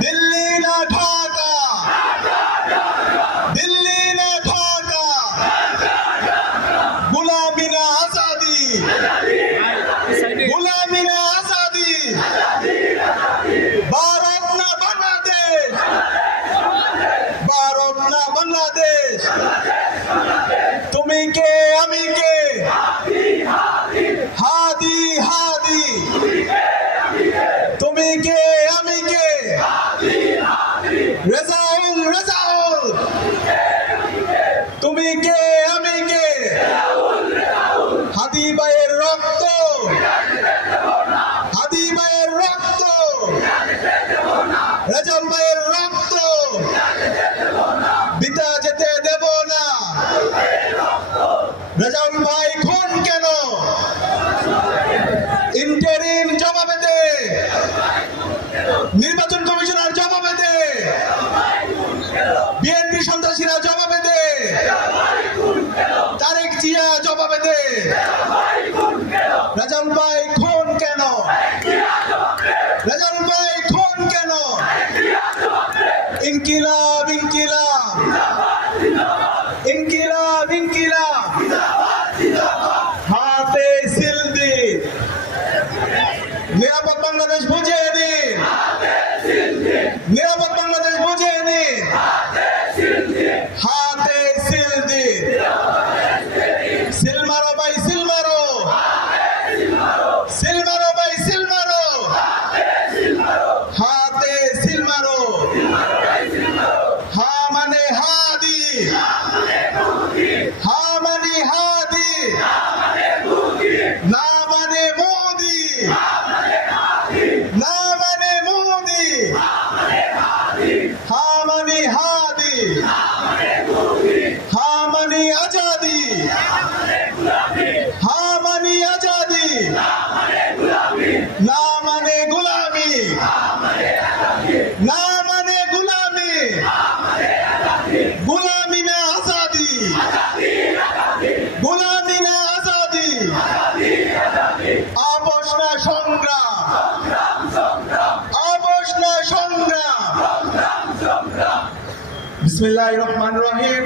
দিল্লি না ঢাকা। দিল্লি না ঢাকা। গুলামি না আজাদি। গুলামি ভারত না বাংলাদেশ। ভারত না বাংলাদেশ। তুমি কে, আমি কে? আমি কে? রেজাউল রেজাউল। তুমি কে? আমি কে? হাদি ভাইয়ের রক্ত। হাদি ভাইয়ের রক্ত। রেজাউল ভাইয়ের হাতে সিল দিন নিরাপদ বাংলাদেশ বুঝিয়ে দিন নিরাপদ বাংলাদেশ বুঝিয়ে দিন হাতে সিল দিন সিল মারো মারো সিল মারো মারো হাতে সিল মারো হা মানে হাদি। হা মানে হাদি। না মানে মোদি না মানে মোদি হা মানে হাদি হা মানে আজাদি হা মানে আজাদি না মানে গুলামি না মানে গুলামি। গুলামি না আজাদি। গুলামি না আজাদি। আপোষ না সংগ্রাম। আপোষ না সংগ্রাম। বিসমিল্লাহির রহমানির রহিম।